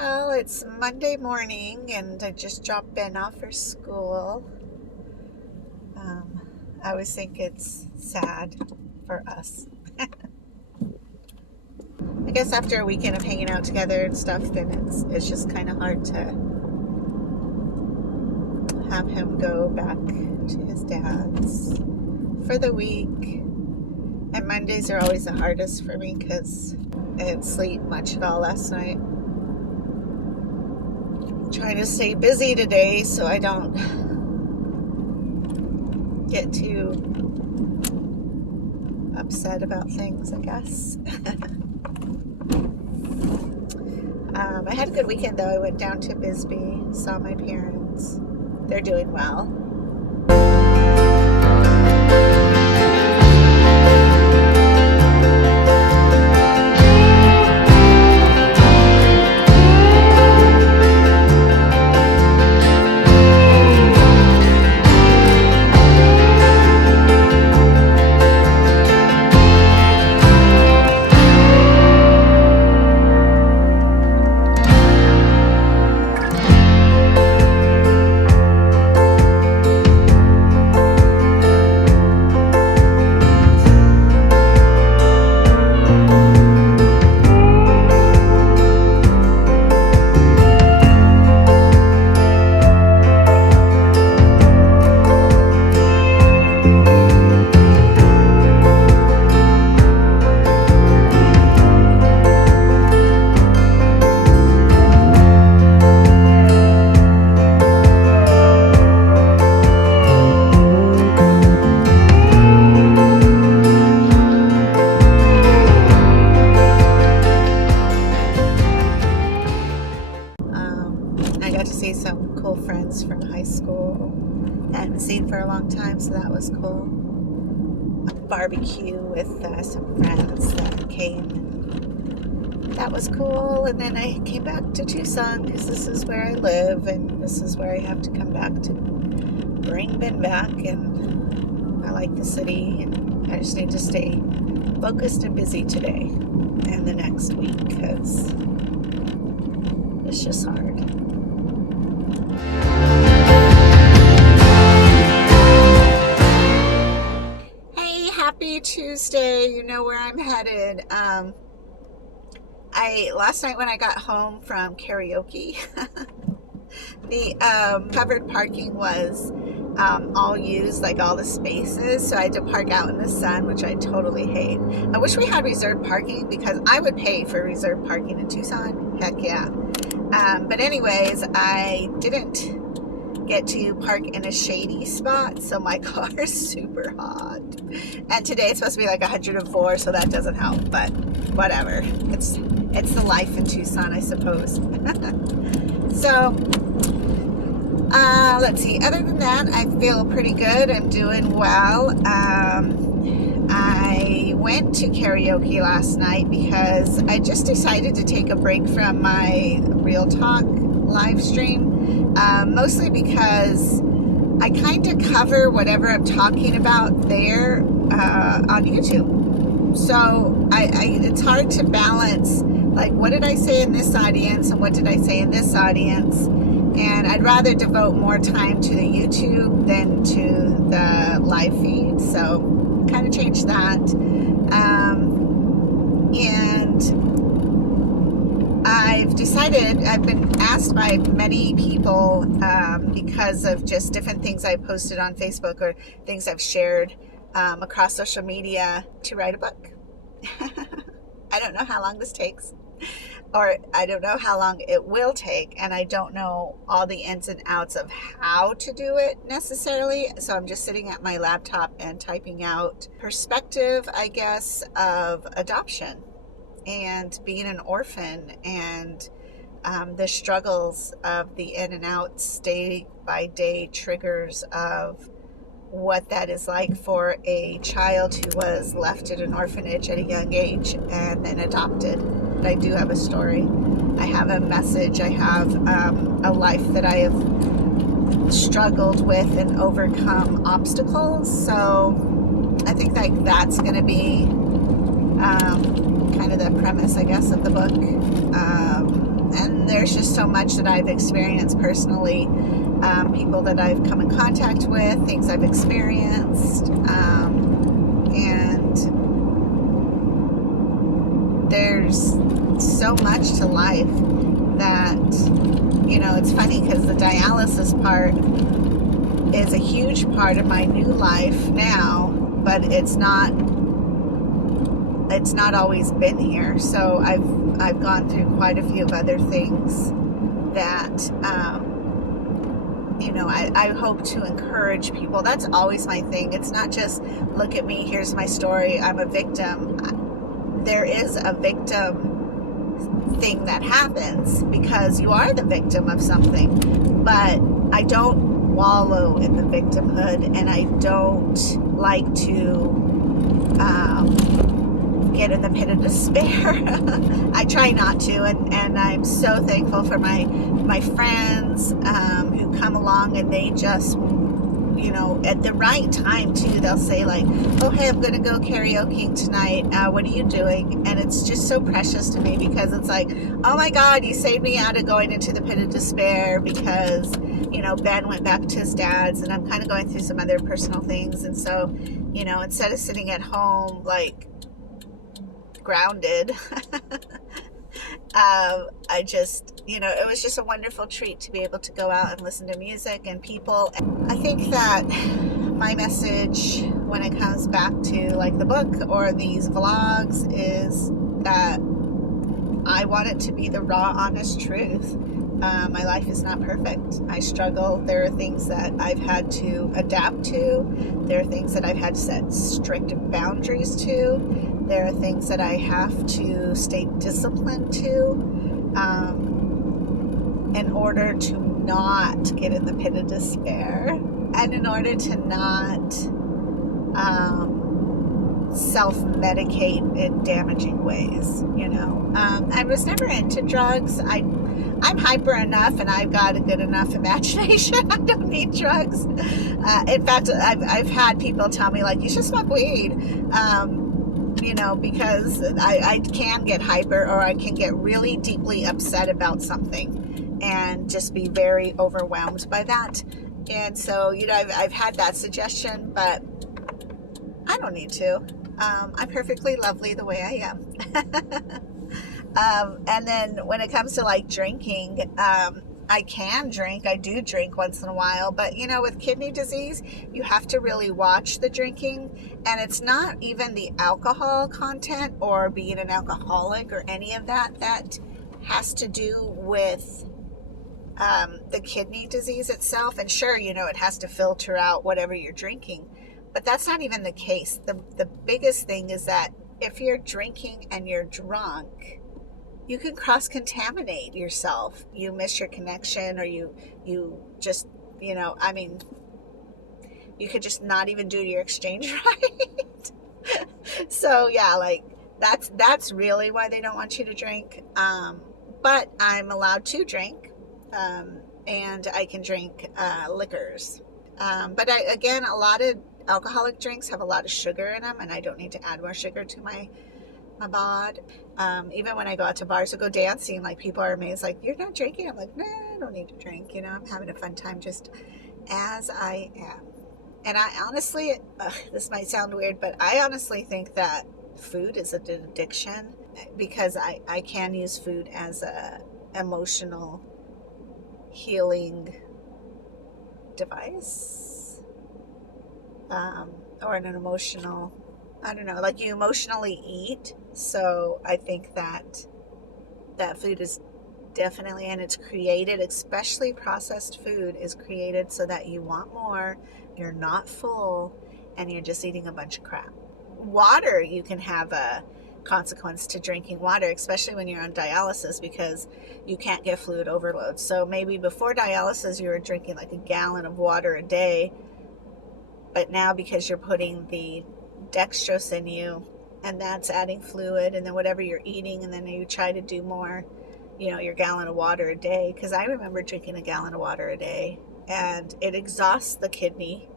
Well, it's Monday morning and I just dropped Ben off for school. I always think it's sad for us. I guess after a weekend of hanging out together and stuff, then it's just kind of hard to have him go back to his dad's for the week. And Mondays are always the hardest for me because I didn't sleep much at all last night. Trying to stay busy today so I don't get too upset about things, I guess. I had a good weekend though. I went down to BISBEE, saw my parents. They're doing well. I got to see some cool friends from high school I haven't seen for a long time, so that was cool. A barbecue with some friends that came, and that was cool. And then I came back to Tucson because this is where I live and this is where I have to come back to bring Ben back, and I like the city and I just need to stay focused and busy today and the next week because it's just hard. Hey, happy Tuesday. You know where I'm headed. Last night when I got home from karaoke, the covered parking was all used, like all the spaces, so I had to park out in the sun, which I totally hate. I wish we had reserved parking because I would pay for reserved parking in Tucson. Heck yeah. But anyways, I didn't get to park in a shady spot, so my car is super hot. And today it's supposed to be like 104, so that doesn't help, but whatever. It's the life in Tucson, I suppose. So let's see, other than that, I feel pretty good. I'm doing well. I went to karaoke last night because I just decided to take a break from my Real Talk live stream, mostly because I kind of cover whatever I'm talking about there on YouTube. So it's hard to balance, like, what did I say in this audience and what did I say in this audience? And I'd rather devote more time to the YouTube than to the live feed. So kind of changed that. And I've decided, I've been asked by many people because of just different things I posted on Facebook or things I've shared across social media to write a book. I don't know how long this takes, or I don't know how long it will take, and I don't know all the ins and outs of how to do it necessarily. So I'm just sitting at my laptop and typing out perspective, I guess, of adoption and being an orphan and the struggles of the in and outs, day by day triggers of what that is like for a child who was left at an orphanage at a young age and then adopted. I do have a story. I have a message. I have a life that I have struggled with and overcome obstacles. So I think like that's going to be kind of the premise, I guess, of the book. And there's just so much that I've experienced personally, people that I've come in contact with, things I've experienced, and there's so much to life that, it's funny because the dialysis part is a huge part of my new life now, but it's not always been here. So I've gone through quite a few of other things that I hope to encourage people. That's always my thing. It's not just look at me, here's my story, I'm a victim. There is a victim thing that happens because you are the victim of something, but I don't wallow in the victimhood, and I don't like to get in the pit of despair. I try not to, and I'm so thankful for my friends who come along, and they just, at the right time too, they'll say like, oh hey, I'm gonna go karaokeing tonight, what are you doing? And it's just so precious to me because it's like, oh my God, you saved me out of going into the pit of despair because Ben went back to his dad's, and I'm kind of going through some other personal things. And so instead of sitting at home like grounded, I just, it was just a wonderful treat to be able to go out and listen to music and people. I think that my message when it comes back to like the book or these vlogs is that I want it to be the raw, honest truth. My life is not perfect. I struggle. There are things that I've had to adapt to. There are things that I've had to set strict boundaries to. There are things that I have to stay disciplined to in order to not get in the pit of despair, and in order to not self-medicate in damaging ways. I was never into drugs. I'm hyper enough, and I've got a good enough imagination. I don't need drugs. In fact, I've had people tell me like, you should smoke weed. Because I can get hyper, or I can get really deeply upset about something and just be very overwhelmed by that. And so, I've had that suggestion, but I don't need to. I'm perfectly lovely the way I am. And then when it comes to like drinking, I can drink. I do drink once in a while, but with kidney disease, you have to really watch the drinking. And it's not even the alcohol content or being an alcoholic or any of that has to do with the kidney disease itself. And sure, it has to filter out whatever you're drinking, but that's not even the case. The biggest thing is that if you're drinking and you're drunk, you can cross-contaminate yourself. You miss your connection, or you just, you could just not even do your exchange right. So yeah, like that's really why they don't want you to drink. But I'm allowed to drink, and I can drink liquors. But again, a lot of alcoholic drinks have a lot of sugar in them, and I don't need to add more sugar to my bod. Even when I go out to bars or go dancing, like people are amazed, like, you're not drinking? I'm like, nah, I don't need to drink. I'm having a fun time just as I am. And I honestly, this might sound weird, but I honestly think that food is an addiction, because I can use food as a emotional healing device, or an emotional, I don't know, like you emotionally eat. So I think that food is definitely, and it's created, especially processed food is created so that you want more, you're not full, and you're just eating a bunch of crap. Water, you can have a consequence to drinking water, especially when you're on dialysis, because you can't get fluid overload. So maybe before dialysis you were drinking like a gallon of water a day, but now because you're putting the dextrose in you, and that's adding fluid, and then whatever you're eating, and then you try to do more, your gallon of water a day. Because I remember drinking a gallon of water a day, and it exhausts the kidney,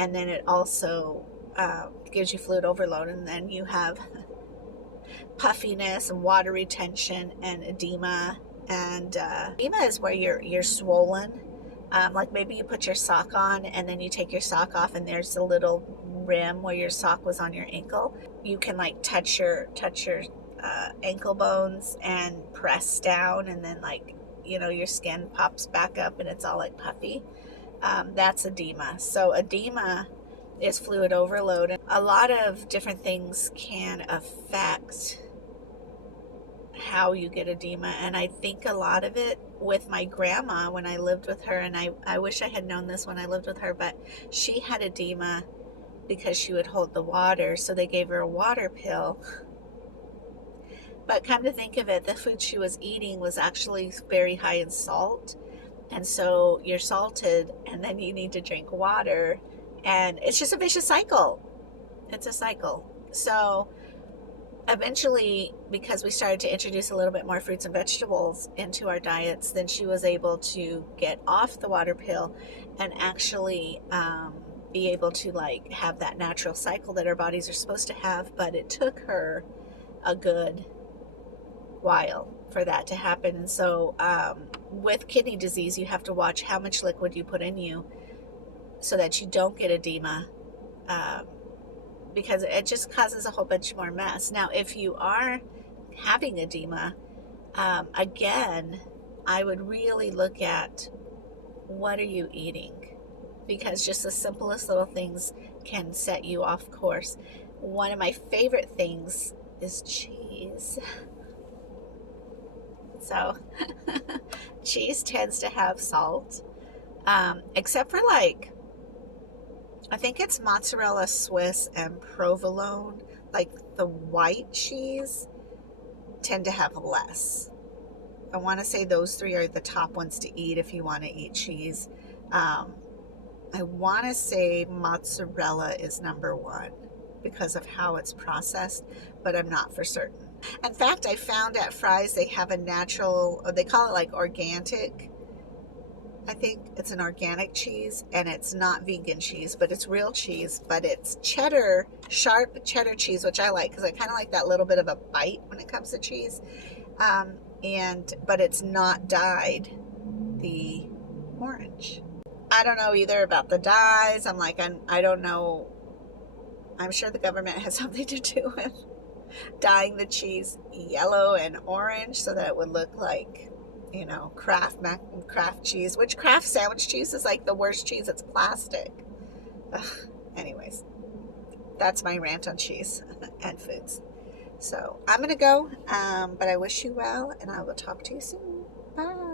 and then it also gives you fluid overload, and then you have puffiness and water retention and edema And edema is where you're swollen. Like maybe you put your sock on and then you take your sock off and there's a little rim where your sock was on your ankle. You can like touch your ankle bones and press down, and then like, you know, your skin pops back up and it's all like puffy. That's edema. So edema is fluid overload, and a lot of different things can affect how you get edema. And I think a lot of it with my grandma when I lived with her, and I wish I had known this when I lived with her, but she had edema because she would hold the water, so they gave her a water pill. But come to think of it, the food she was eating was actually very high in salt, and so you're salted and then you need to drink water, and it's just a vicious cycle. It's a cycle. So eventually, because we started to introduce a little bit more fruits and vegetables into our diets, then she was able to get off the water pill and actually be able to like have that natural cycle that our bodies are supposed to have. But it took her a good while for that to happen. And so with kidney disease, you have to watch how much liquid you put in you so that you don't get edema, because it just causes a whole bunch more mess. Now, if you are having edema, again, I would really look at what are you eating, because just the simplest little things can set you off course. One of my favorite things is cheese. So cheese tends to have salt, except for like, I think it's mozzarella Swiss and provolone, like the white cheese, tend to have less. I want to say those three are the top ones to eat if you want to eat cheese. I want to say mozzarella is number one because of how it's processed, but I'm not for certain. In fact, I found at Fry's they have a natural, they call it like organic. I think it's an organic cheese, and it's not vegan cheese, but it's real cheese, but it's cheddar, sharp cheddar cheese, which I like because I kind of like that little bit of a bite when it comes to cheese. But it's not dyed the orange. I don't know either about the dyes. I don't know. I'm sure the government has something to do with dyeing the cheese yellow and orange so that it would look like, you know, Kraft cheese, which Kraft sandwich cheese is like the worst cheese. It's plastic. Ugh. Anyways, that's my rant on cheese and foods. So I'm going to go, but I wish you well, and I will talk to you soon. Bye.